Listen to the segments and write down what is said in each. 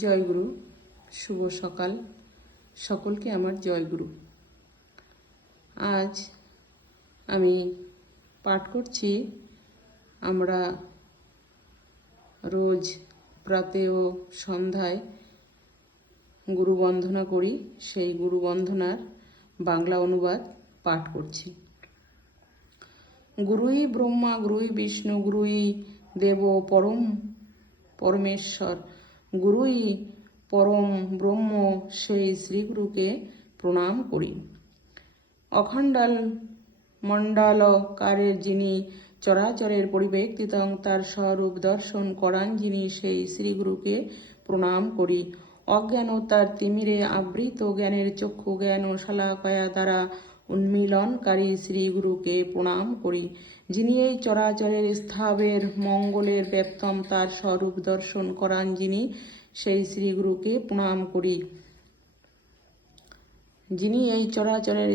জয়গুরু, শুভ সকাল। সকলকে আমার জয়গুরু। আজ আমি পাঠ করছি, আমরা রোজ প্রাতে ও সন্ধ্যায় গুরু বন্দনা করি। সেই গুরু বন্দনার বাংলা অনুবাদ পাঠ করছি। গুরুই ব্রহ্মা, গুরুই বিষ্ণু, গুরুই দেব পরমেশ্বর, গুরুই পরম ব্রহ্ম, সেই শ্রীগুরুকে প্রণাম করি। অখণ্ডাল মণ্ডালকারের যিনি চরাচরের পরিব্যক্তিতং, তার স্বরূপ দর্শন করান যিনি, সেই শ্রীগুরুকে প্রণাম করি। অজ্ঞান ও তার তিমিরে আবৃত জ্ঞানের চক্ষু জ্ঞান ও শালাকায়া দ্বারা উন্মিলনকারী শ্রীগুরুকে প্রণাম করি। যিনি এই চরাচরের স্থাবের মঙ্গলের ব্যপ্তম, তার স্বরূপ দর্শন করান যিনি, সেই শ্রীগুরুকে প্রণাম করি। যিনি এই চরাচরের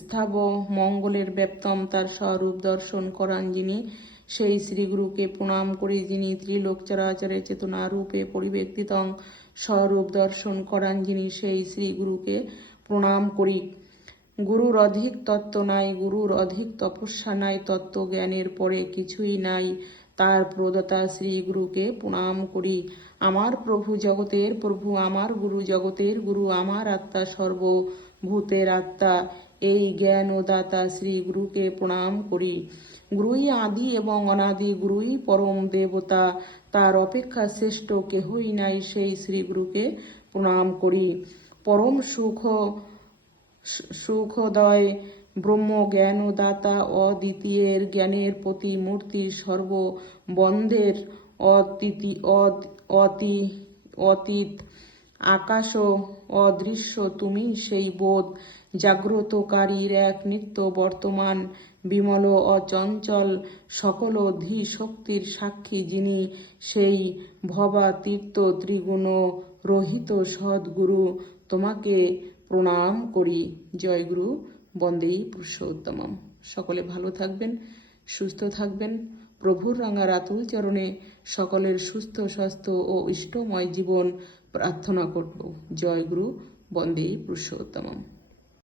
স্থাব মঙ্গলের ব্যপ্তম, তার স্বরূপ দর্শন করান যিনি, সেই শ্রীগুরুকে প্রণাম করি। যিনি ত্রিলোক চরাচরের চেতনা রূপে পরিব্যক্তিতং, স্বরূপ দর্শন করান যিনি, সেই শ্রীগুরুকে প্রণাম করি। গুরুর অধিক তত্ত্ব নাই, গুরুর অধিক তপস্যা নাই, তত্ত্বজ্ঞানের পরে কিছুই নাই, তার প্রদতা শ্রীগুরুকে প্রণাম করি। আমার প্রভু জগতের প্রভু, আমার গুরু জগতের গুরু, আমার আত্মা সর্বভূতের আত্মা, এই জ্ঞান ও দাতা শ্রীগুরুকে প্রণাম করি। গুরুই আদি এবং অনাদি, গুরুই পরম দেবতা, তার অপেক্ষা শ্রেষ্ঠ কেহই নাই, সেই শ্রীগুরুকে প্রণাম করি। পরম সুখদয় ব্রহ্ম জ্ঞান ও দাতা, অদ্বিতীয়ের জ্ঞানের প্রতিমূর্তি, সর্ববন্ধের অতীত আকাশ অদৃশ্য তুমি, সেই বোধ জাগ্রতকারীর এক নিত্য বর্তমান, বিমল অচঞ্চল সকল ধীশক্তির সাক্ষী যিনি, সেই ভবাতীর্থ ত্রিগুণ রহিত সদ্গুরু, তোমাকে প্রণাম করি। জয়গুরু, বন্দেই পুরুষোত্তমম। সকলে ভালো থাকবেন, সুস্থ থাকবেন। প্রভুর রাঙা রাতুল চরণে সকলের সুস্থ স্বাস্থ্য ও ইষ্টময় জীবন প্রার্থনা করব। জয়গুরু, বন্দেই পুরুষোত্তমম।